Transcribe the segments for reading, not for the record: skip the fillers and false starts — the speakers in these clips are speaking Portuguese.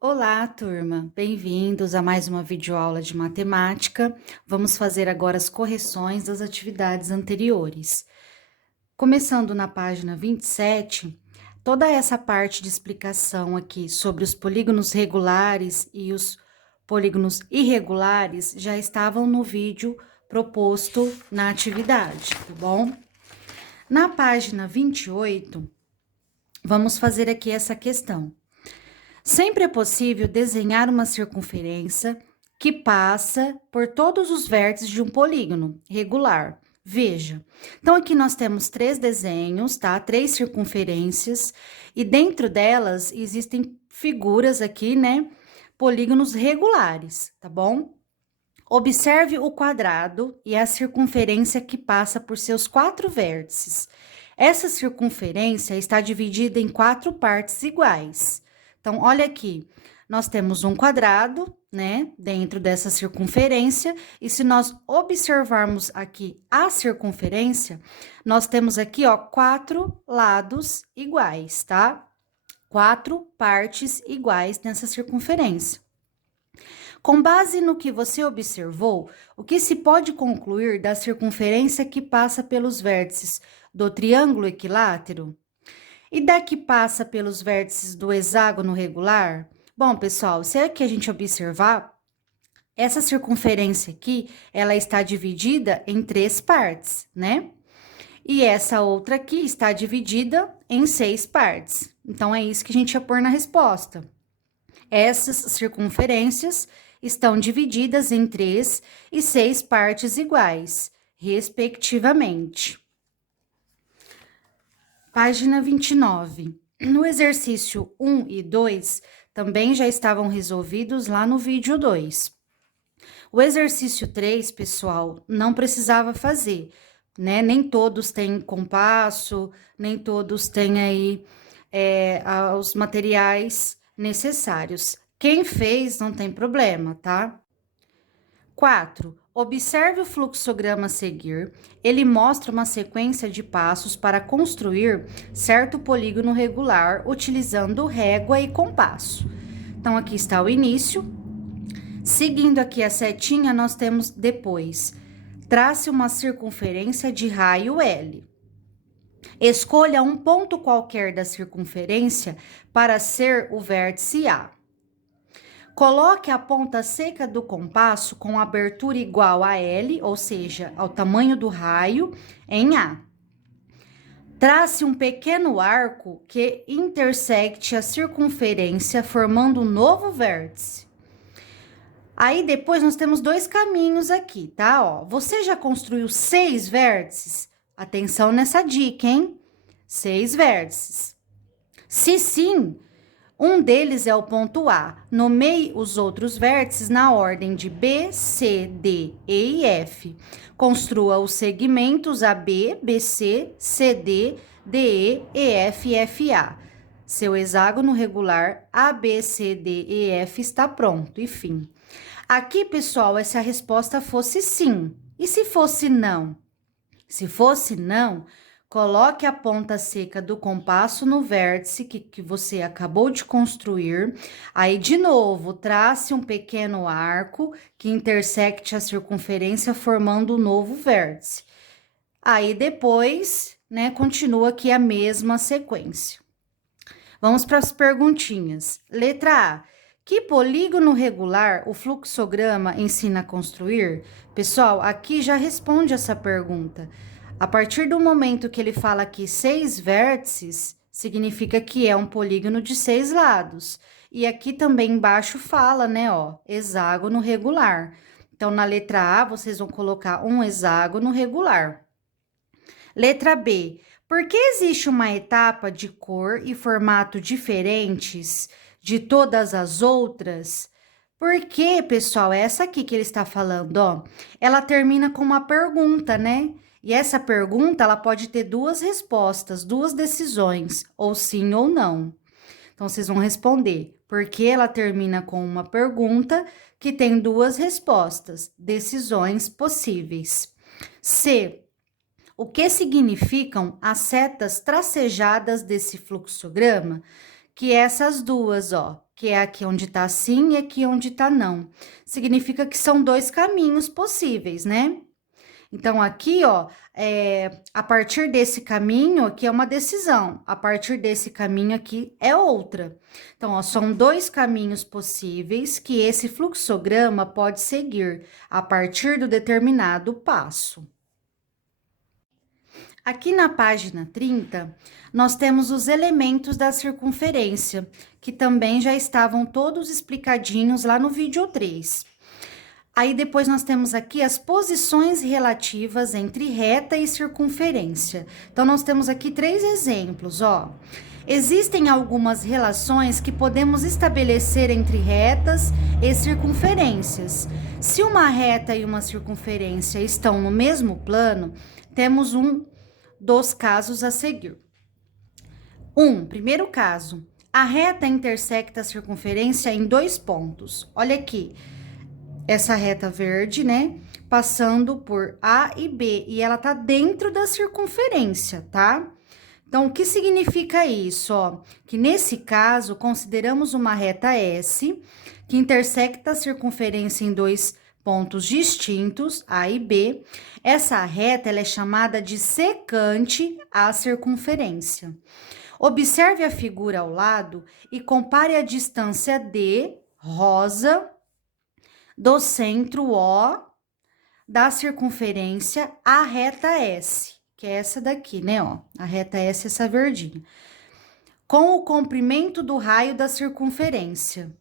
Olá, turma! Bem-vindos a mais uma videoaula de matemática. Vamos fazer agora as correções das atividades anteriores. Começando na página 27, toda essa parte de explicação aqui sobre os polígonos regulares e os polígonos irregulares já estavam no vídeo proposto na atividade, tá bom? Na página 28, vamos fazer aqui essa questão. Sempre é possível desenhar uma circunferência que passa por todos os vértices de um polígono regular. Veja, então aqui nós temos três desenhos, tá? Três circunferências, e dentro delas existem figuras aqui, né? Polígonos regulares, tá bom? Observe o quadrado e a circunferência que passa por seus quatro vértices. Essa circunferência está dividida em quatro partes iguais. Então, olha aqui, nós temos um quadrado, né, dentro dessa circunferência, e se nós observarmos aqui a circunferência, nós temos aqui, ó, quatro lados iguais, tá? Quatro partes iguais nessa circunferência. Com base no que você observou, o que se pode concluir da circunferência que passa pelos vértices do triângulo equilátero? E da que passa pelos vértices do hexágono regular? Bom, pessoal, se aqui a gente observar, essa circunferência aqui, ela está dividida em três partes, né? E essa outra aqui está dividida em 6 partes. Então, é isso que a gente ia pôr na resposta. Essas circunferências estão divididas em 3 e 6 partes iguais, respectivamente. Página 29. No exercício 1 e 2, também já estavam resolvidos lá no vídeo 2. O exercício 3, pessoal, não precisava fazer, né? Nem todos têm compasso, nem todos têm aí os materiais necessários. Quem fez não tem problema, tá? 4. Observe o fluxograma a seguir. Ele mostra uma sequência de passos para construir certo polígono regular utilizando régua e compasso. Então, aqui está o início. Seguindo aqui a setinha, nós temos depois. Trace uma circunferência de raio L. Escolha um ponto qualquer da circunferência para ser o vértice A. Coloque a ponta seca do compasso com abertura igual a L, ou seja, ao tamanho do raio, em A. Trace um pequeno arco que intersecte a circunferência, formando um novo vértice. Aí, depois, nós temos dois caminhos aqui, tá? Ó, você já construiu 6 vértices? Atenção nessa dica, hein? 6 vértices. Se sim, um deles é o ponto A. Nomeie os outros vértices na ordem de B, C, D, E e F. Construa os segmentos AB, BC, CD, DE, EF e FA. Seu hexágono regular ABCD e F está pronto, e fim. Aqui, pessoal, é se a resposta fosse sim. E se fosse não? Se fosse não, coloque a ponta seca do compasso no vértice que você acabou de construir. Aí, de novo, trace um pequeno arco que intersecte a circunferência, formando um novo vértice. Aí, depois, né, continua aqui a mesma sequência. Vamos para as perguntinhas. Letra A. Que polígono regular o fluxograma ensina a construir? Pessoal, aqui já responde essa pergunta. A partir do momento que ele fala aqui 6 vértices, significa que é um polígono de 6 lados. E aqui também embaixo fala, né, ó, hexágono regular. Então, na letra A, vocês vão colocar um hexágono regular. Letra B. Por que existe uma etapa de cor e formato diferentes de todas as outras? Porque, pessoal, é essa aqui que ele está falando, ó, ela termina com uma pergunta, né? E essa pergunta, ela pode ter duas respostas, duas decisões, ou sim ou não. Então, vocês vão responder, porque ela termina com uma pergunta que tem duas respostas, decisões possíveis. C. O que significam as setas tracejadas desse fluxograma? Que essas duas, ó, que é aqui onde tá sim e aqui onde tá não. Significa que são dois caminhos possíveis, né? Então, aqui, ó, a partir desse caminho aqui é uma decisão, a partir desse caminho aqui é outra. Então, ó, são dois caminhos possíveis que esse fluxograma pode seguir a partir do determinado passo. Aqui na página 30, nós temos os elementos da circunferência, que também já estavam todos explicadinhos lá no vídeo 3. Aí, depois, nós temos aqui as posições relativas entre reta e circunferência. Então, nós temos aqui 3 exemplos, ó. Existem algumas relações que podemos estabelecer entre retas e circunferências. Se uma reta e uma circunferência estão no mesmo plano, temos um dos casos a seguir. Primeiro caso, a reta intersecta a circunferência em 2 pontos. Olha aqui. Essa reta verde, né? Passando por A e B, e ela tá dentro da circunferência, tá? Então, o que significa isso, ó? Que nesse caso, consideramos uma reta S, que intersecta a circunferência em 2 pontos distintos, A e B. Essa reta, ela é chamada de secante à circunferência. Observe a figura ao lado e compare a distância D, rosa, do centro O da circunferência à reta S, que é essa daqui, né, ó, a reta S, essa verdinha, com o comprimento do raio da circunferência.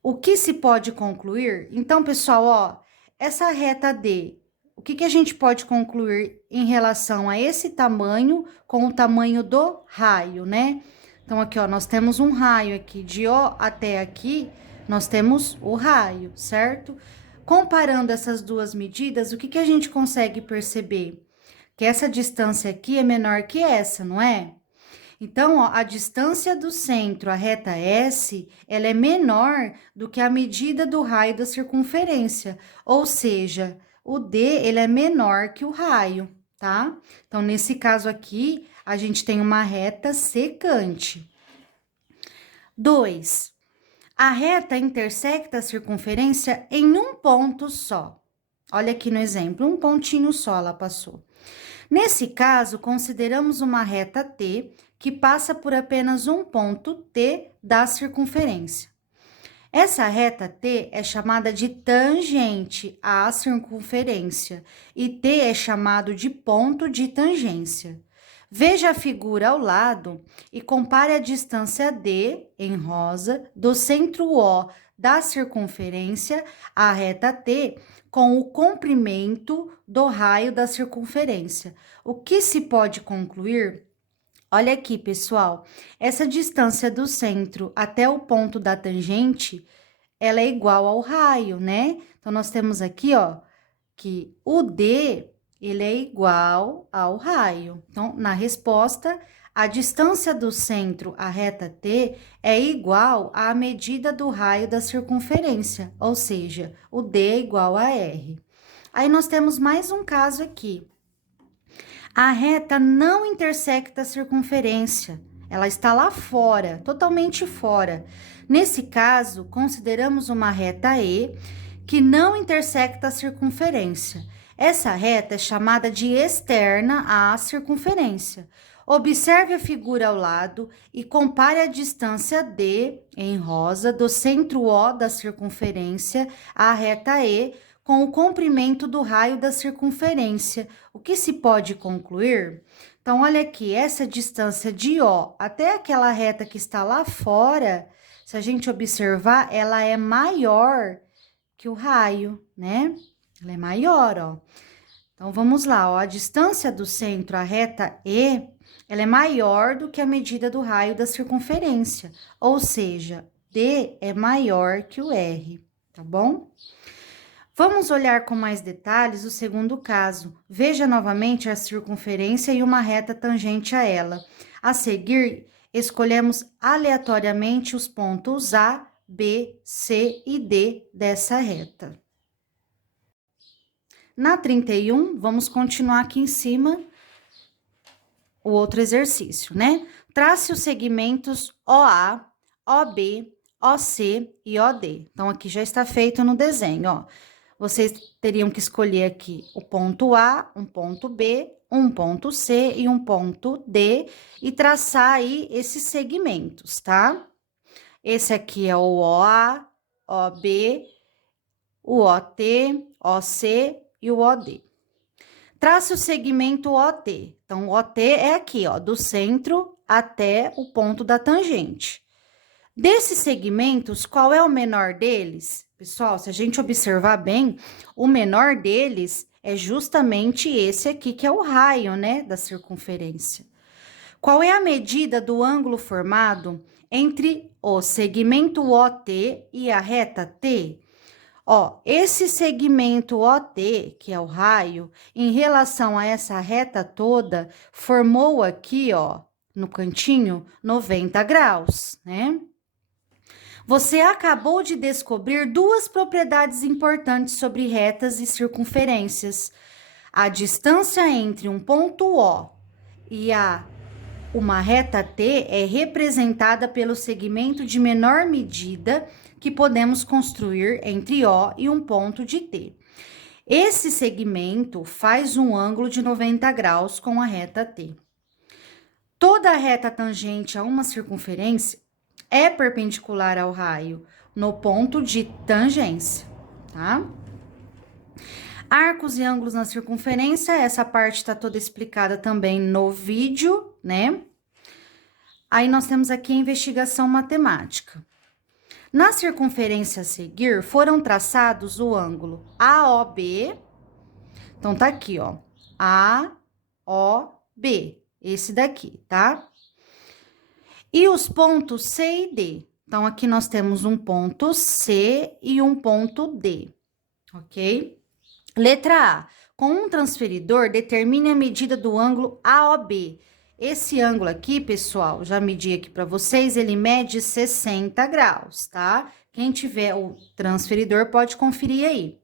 O que se pode concluir? Então, pessoal, ó, essa reta D, o que a gente pode concluir em relação a esse tamanho com o tamanho do raio, né? Então, aqui, ó, nós temos um raio aqui de O até aqui, nós temos o raio, certo? Comparando essas duas medidas, o que a gente consegue perceber? Que essa distância aqui é menor que essa, não é? Então, ó, a distância do centro à reta S, ela é menor do que a medida do raio da circunferência, ou seja, o D, ele é menor que o raio, tá? Então, nesse caso aqui, a gente tem uma reta secante. 2. A reta intersecta a circunferência em um ponto só. Olha aqui no exemplo, um pontinho só ela passou. Nesse caso, consideramos uma reta T que passa por apenas um ponto T da circunferência. Essa reta T é chamada de tangente à circunferência e T é chamado de ponto de tangência. Veja a figura ao lado e compare a distância D, em rosa, do centro O da circunferência à reta T com o comprimento do raio da circunferência. O que se pode concluir? Olha aqui, pessoal, essa distância do centro até o ponto da tangente, ela é igual ao raio, né? Então, nós temos aqui, ó, que o D, ele é igual ao raio. Então, na resposta, a distância do centro à reta T é igual à medida do raio da circunferência, ou seja, o D é igual a R. Aí, nós temos mais um caso aqui. A reta não intersecta a circunferência, ela está lá fora, totalmente fora. Nesse caso, consideramos uma reta E que não intersecta a circunferência. Essa reta é chamada de externa à circunferência. Observe a figura ao lado e compare a distância D, em rosa, do centro O da circunferência à reta E, com o comprimento do raio da circunferência. O que se pode concluir? Então, olha aqui, essa distância de O até aquela reta que está lá fora, se a gente observar, ela é maior que o raio, né? Ela é maior, ó. Então, vamos lá, ó, a distância do centro à reta E, ela é maior do que a medida do raio da circunferência, ou seja, D é maior que o R, tá bom? Vamos olhar com mais detalhes o segundo caso. Veja novamente a circunferência e uma reta tangente a ela. A seguir, escolhemos aleatoriamente os pontos A, B, C e D dessa reta. Na 31, vamos continuar aqui em cima o outro exercício, né? Trace os segmentos OA, OB, OC e OD. Então, aqui já está feito no desenho, ó. Vocês teriam que escolher aqui o ponto A, um ponto B, um ponto C e um ponto D e traçar aí esses segmentos, tá? Esse aqui é o OA, OB, o OT, OC e o OD. Trace o segmento OT. Então, o OT é aqui, ó, do centro até o ponto da tangente. Desses segmentos, qual é o menor deles? Pessoal, se a gente observar bem, o menor deles é justamente esse aqui, que é o raio, né, da circunferência. Qual é a medida do ângulo formado entre o segmento OT e a reta T? Ó, esse segmento OT, que é o raio, em relação a essa reta toda, formou aqui, ó, no cantinho, 90 graus, né? Você acabou de descobrir duas propriedades importantes sobre retas e circunferências. A distância entre um ponto O e uma reta T é representada pelo segmento de menor medida que podemos construir entre O e um ponto de T. Esse segmento faz um ângulo de 90 graus com a reta T. Toda reta tangente a uma circunferência é perpendicular ao raio no ponto de tangência, tá? Arcos e ângulos na circunferência, essa parte está toda explicada também no vídeo, né? Aí nós temos aqui a investigação matemática. Na circunferência a seguir, foram traçados o ângulo AOB. Então, tá aqui, ó. AOB, esse daqui, tá? E os pontos C e D. Então, aqui nós temos um ponto C e um ponto D, ok? Letra A. Com um transferidor, determine a medida do ângulo AOB. Esse ângulo aqui, pessoal, já medi aqui para vocês, ele mede 60 graus, tá? Quem tiver o transferidor pode conferir aí.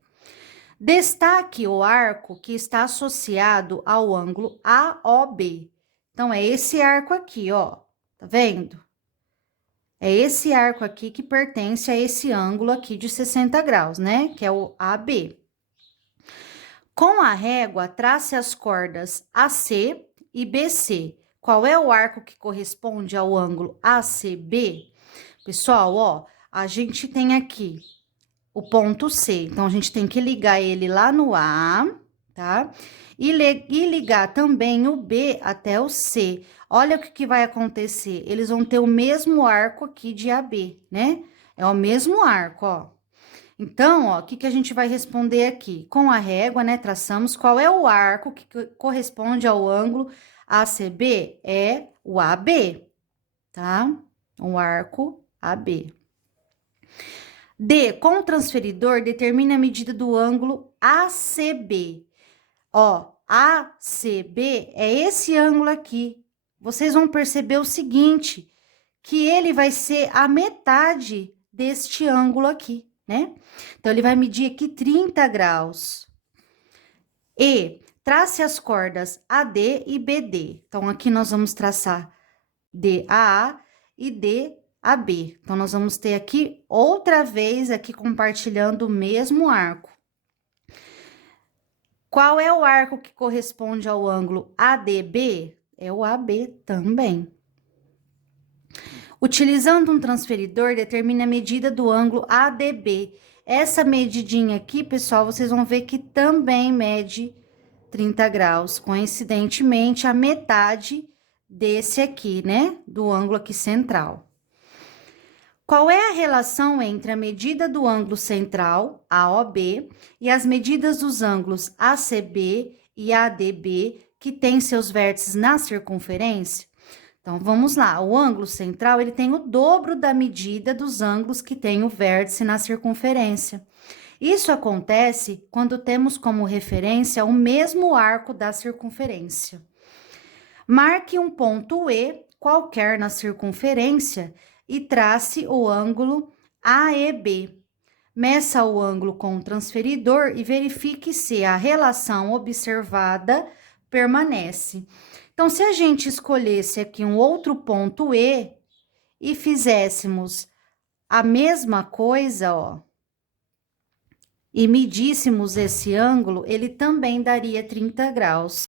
Destaque o arco que está associado ao ângulo AOB. Então, é esse arco aqui, ó. Tá vendo? É esse arco aqui que pertence a esse ângulo aqui de 60 graus, né? Que é o AB. Com a régua, trace as cordas AC e BC. Qual é o arco que corresponde ao ângulo ACB? Pessoal, ó, a gente tem aqui o ponto C. Então, a gente tem que ligar ele lá no A, tá? E ligar também o B até o C. Olha o que vai acontecer. Eles vão ter o mesmo arco aqui de AB, né? É o mesmo arco, ó. Então, ó, o que a gente vai responder aqui? Com a régua, né, traçamos qual é o arco que corresponde ao ângulo ACB? É o AB, tá? O arco AB. D, com o transferidor, determina a medida do ângulo ACB. Ó, ACB é esse ângulo aqui. Vocês vão perceber o seguinte, que ele vai ser a metade deste ângulo aqui, né? Então, ele vai medir aqui 30 graus. E, trace as cordas AD e BD. Então, aqui nós vamos traçar DAA e DAB. Então, nós vamos ter aqui, outra vez, aqui compartilhando o mesmo arco. Qual é o arco que corresponde ao ângulo ADB? É o AB também. Utilizando um transferidor, determina a medida do ângulo ADB. Essa medidinha aqui, pessoal, vocês vão ver que também mede 30 graus. Coincidentemente, a metade desse aqui, né? Do ângulo aqui central. Qual é a relação entre a medida do ângulo central, AOB, e as medidas dos ângulos ACB e ADB, que têm seus vértices na circunferência? Então, vamos lá. O ângulo central, ele tem o dobro da medida dos ângulos que têm o vértice na circunferência. Isso acontece quando temos como referência o mesmo arco da circunferência. Marque um ponto E qualquer na circunferência e trace o ângulo AEB. Meça o ângulo com o transferidor e verifique se a relação observada permanece. Então, se a gente escolhesse aqui um outro ponto E e fizéssemos a mesma coisa, ó, e medíssemos esse ângulo, ele também daria 30 graus.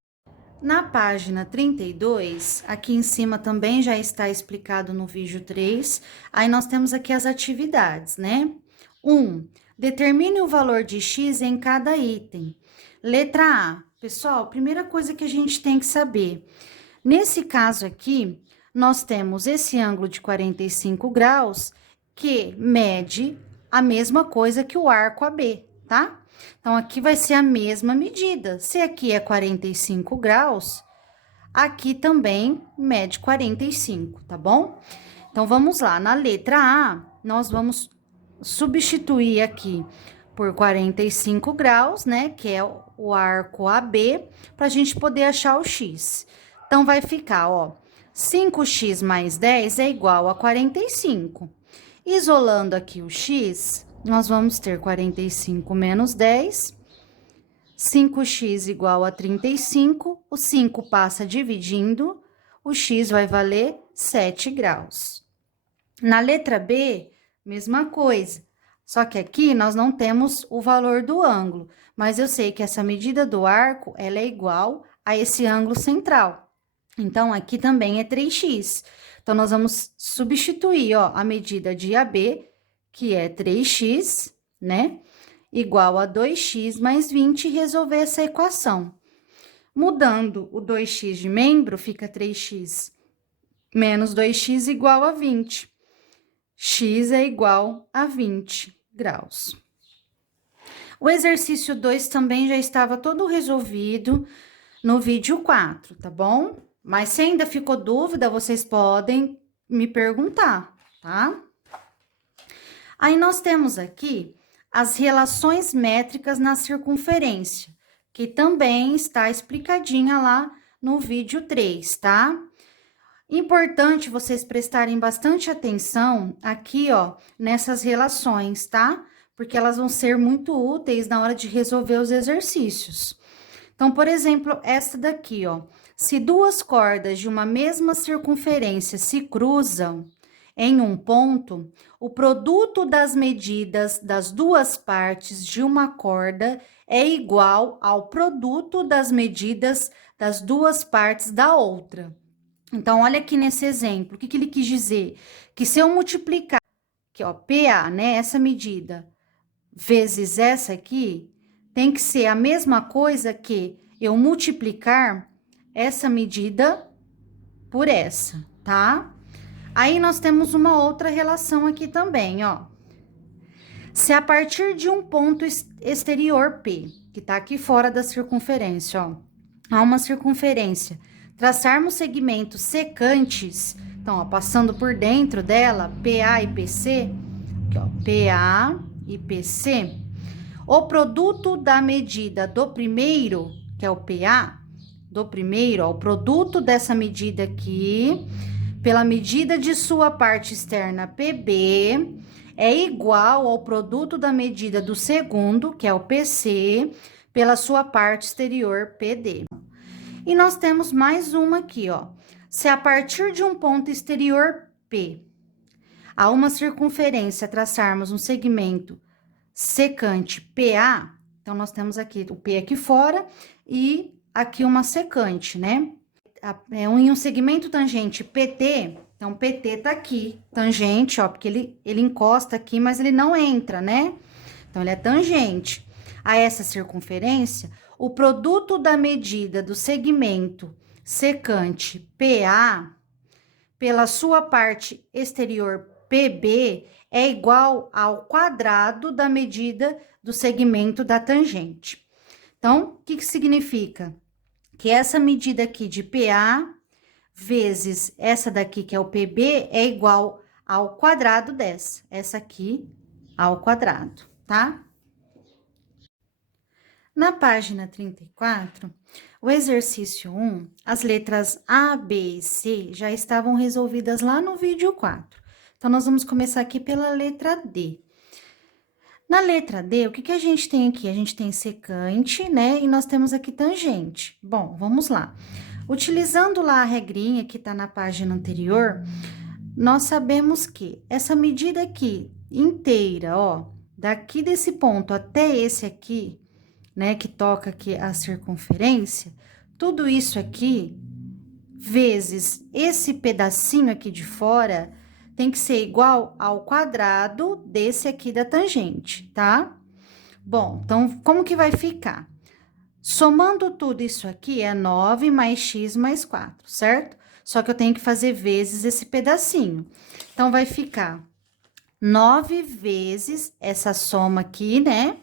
Na página 32, aqui em cima também já está explicado no vídeo 3, aí nós temos aqui as atividades, né? 1. Determine o valor de x em cada item. Letra A. Pessoal, primeira coisa que a gente tem que saber. Nesse caso aqui, nós temos esse ângulo de 45 graus, que mede a mesma coisa que o arco AB, tá? Então, aqui vai ser a mesma medida. Se aqui é 45 graus, aqui também mede 45, tá bom? Então, vamos lá. Na letra A, nós vamos substituir aqui por 45 graus, né? Que é o arco AB, para a gente poder achar o x. Então, vai ficar, ó, 5x mais 10 é igual a 45. Isolando aqui o x, nós vamos ter 45 menos 10, 5x igual a 35, o 5 passa dividindo, o x vai valer 7 graus. Na letra B, mesma coisa, só que aqui nós não temos o valor do ângulo, mas eu sei que essa medida do arco, ela é igual a esse ângulo central. Então, aqui também é 3x. Então, nós vamos substituir, ó, a medida de AB, que é 3x, né? Igual a 2x mais 20 e resolver essa equação. Mudando o 2x de membro, fica 3x menos 2x igual a 20. X é igual a 20 graus. O exercício 2 também já estava todo resolvido no vídeo 4, tá bom? Mas se ainda ficou dúvida, vocês podem me perguntar, tá? Aí nós temos aqui as relações métricas na circunferência, que também está explicadinha lá no vídeo 3, tá? Importante vocês prestarem bastante atenção aqui, ó, nessas relações, tá? Porque elas vão ser muito úteis na hora de resolver os exercícios. Então, por exemplo, essa daqui, ó. Se duas cordas de uma mesma circunferência se cruzam em um ponto, o produto das medidas das duas partes de uma corda é igual ao produto das medidas das duas partes da outra. Então, olha aqui nesse exemplo, o que ele quis dizer? Que se eu multiplicar, aqui, ó, PA, né, essa medida, vezes essa aqui, tem que ser a mesma coisa que eu multiplicar essa medida por essa, tá? Aí, nós temos uma outra relação aqui também, ó. Se a partir de um ponto exterior P, que tá aqui fora da circunferência, ó, há uma circunferência, traçarmos segmentos secantes, então, ó, passando por dentro dela, PA e PC, aqui, ó, PA e PC, o produto da medida do primeiro, que é o PA, do primeiro, ó, o produto dessa medida aqui, pela medida de sua parte externa PB, é igual ao produto da medida do segundo, que é o PC, pela sua parte exterior PD. E nós temos mais uma aqui, ó. Se a partir de um ponto exterior P, a uma circunferência traçarmos um segmento secante PA, então nós temos aqui o P aqui fora e aqui uma secante, né? Em um segmento tangente PT, então PT tá aqui, tangente, ó, porque ele encosta aqui, mas ele não entra, né? Então, ele é tangente a essa circunferência. O produto da medida do segmento secante PA pela sua parte exterior PB é igual ao quadrado da medida do segmento da tangente. Então, o que significa? Que essa medida aqui de PA vezes essa daqui, que é o PB, é igual ao quadrado dessa. Essa aqui ao quadrado, tá? Na página 34, o exercício 1, as letras A, B e C já estavam resolvidas lá no vídeo 4. Então, nós vamos começar aqui pela letra D. Na letra D, o que a gente tem aqui? A gente tem secante, né? E nós temos aqui tangente. Bom, vamos lá. Utilizando lá a regrinha que tá na página anterior, nós sabemos que essa medida aqui inteira, ó, daqui desse ponto até esse aqui, né, que toca aqui a circunferência, tudo isso aqui, vezes esse pedacinho aqui de fora, tem que ser igual ao quadrado desse aqui da tangente, tá? Bom, então, como que vai ficar? Somando tudo isso aqui, é 9 mais x mais 4, certo? Só que eu tenho que fazer vezes esse pedacinho. Então, vai ficar 9 vezes essa soma aqui, né?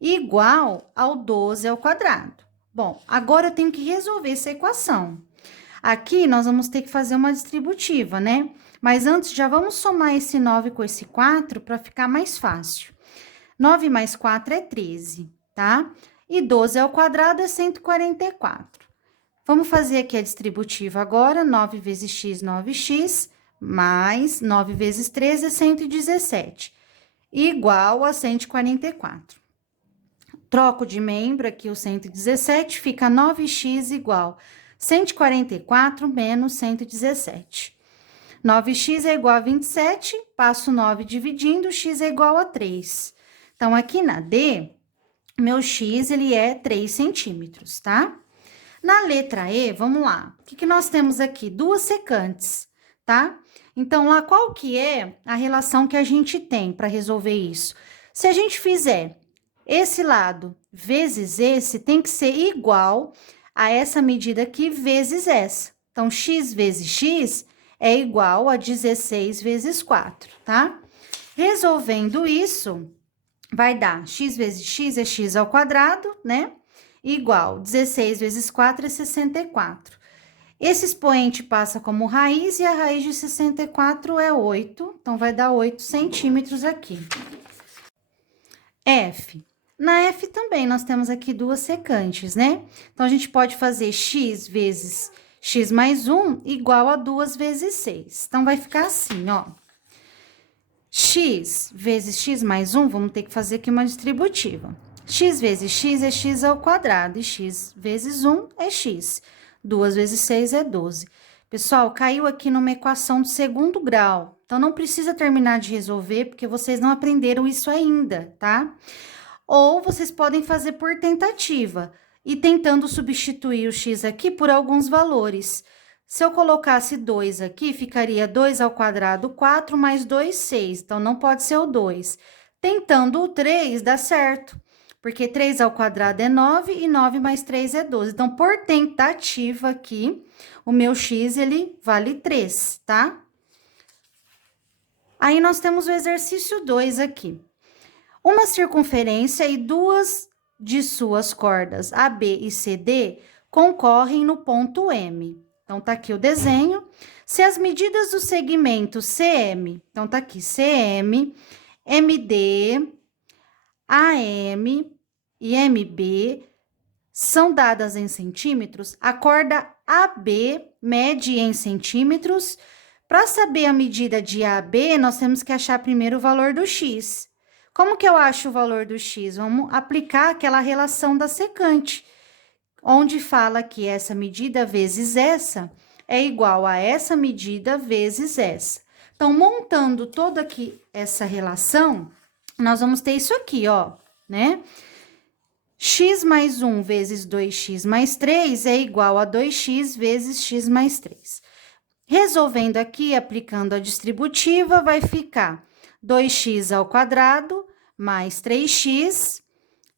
Igual ao 12 ao quadrado. Bom, agora eu tenho que resolver essa equação. Aqui, nós vamos ter que fazer uma distributiva, né? Mas antes, já vamos somar esse 9 com esse 4 para ficar mais fácil. 9 mais 4 é 13, tá? E 12 ao quadrado é 144. Vamos fazer aqui a distributiva agora. 9 vezes x, 9x, mais 9 vezes 13 é 117, igual a 144. Troco de membro aqui o 117, fica 9x igual 144 menos 117. 9x é igual a 27, passo 9 dividindo, x é igual a 3. Então, aqui na D, meu x, ele é 3 centímetros, tá? Na letra E, vamos lá. O que nós temos aqui? Duas secantes, tá? Então, lá, qual que é a relação que a gente tem para resolver isso? Se a gente fizer esse lado vezes esse, tem que ser igual a essa medida aqui vezes essa. Então, x vezes x é igual a 16 vezes 4, tá? Resolvendo isso, vai dar x vezes x é x ao quadrado, né? Igual 16 vezes 4 é 64. Esse expoente passa como raiz e a raiz de 64 é 8, então vai dar 8 centímetros aqui. F. Na F também nós temos aqui duas secantes, né? Então, a gente pode fazer x vezes x mais 1 igual a 2 vezes 6. Então, vai ficar assim, ó. X vezes x mais 1, vamos ter que fazer aqui uma distributiva. X vezes x é x ao quadrado, e x vezes 1 é x. 2 vezes 6 é 12. Pessoal, caiu aqui numa equação do segundo grau. Então, não precisa terminar de resolver, porque vocês não aprenderam isso ainda, tá? Ou vocês podem fazer por tentativa, e tentando substituir o x aqui por alguns valores. Se eu colocasse 2 aqui, ficaria 2 ao quadrado, 4, mais 2, 6. Então, não pode ser o 2. Tentando o 3, dá certo. Porque 3 ao quadrado é 9 e 9 mais 3 é 12. Então, por tentativa aqui, o meu x, ele vale 3, tá? Aí, nós temos o exercício 2 aqui. Uma circunferência e duas de suas cordas AB e CD concorrem no ponto M. Então, tá aqui o desenho. Se as medidas do segmento CM, então tá aqui CM, MD, AM e MB são dadas em centímetros, a corda AB mede em centímetros. Para saber a medida de AB, nós temos que achar primeiro o valor do x. Como que eu acho o valor do x? Vamos aplicar aquela relação da secante, onde fala que essa medida vezes essa é igual a essa medida vezes essa. Então, montando toda aqui essa relação, nós vamos ter isso aqui, ó, né? X mais 1 vezes 2x mais 3 é igual a 2x vezes x mais 3. Resolvendo aqui, aplicando a distributiva, vai ficar 2x ao quadrado mais 3x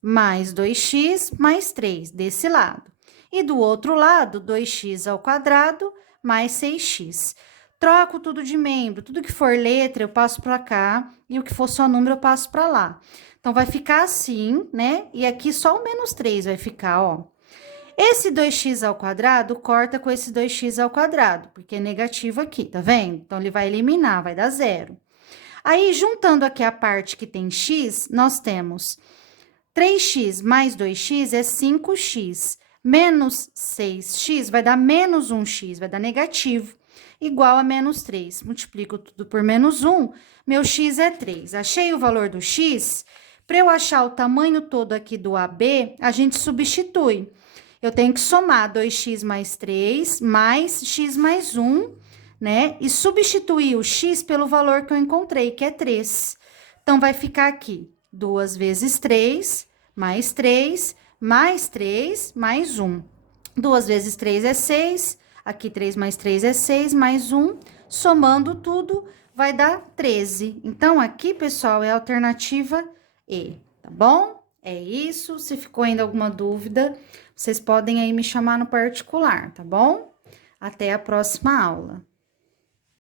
mais 2x mais 3, desse lado. E do outro lado, 2x ao quadrado mais 6x. Troco tudo de membro, tudo que for letra eu passo para cá, e o que for só número eu passo para lá. Então, vai ficar assim, né? E aqui só o menos 3 vai ficar, ó. Esse 2x ao quadrado corta com esse 2x ao quadrado, porque é negativo aqui, tá vendo? Então, ele vai eliminar, vai dar 0. Aí, juntando aqui a parte que tem x, nós temos 3x mais 2x é 5x, menos 6x vai dar menos 1x, vai dar negativo, igual a menos 3. Multiplico tudo por menos 1, meu x é 3. Achei o valor do x, para eu achar o tamanho todo aqui do AB, a gente substitui. Eu tenho que somar 2x mais 3 mais x mais 1 né? E substituir o x pelo valor que eu encontrei, que é 3. Então, vai ficar aqui 2 vezes 3, mais 3, mais 3, mais 1. 2 vezes 3 é 6, aqui 3 mais 3 é 6, mais 1, somando tudo, vai dar 13. Então, aqui, pessoal, é a alternativa E, tá bom? É isso, se ficou ainda alguma dúvida, vocês podem aí me chamar no particular, tá bom? Até a próxima aula.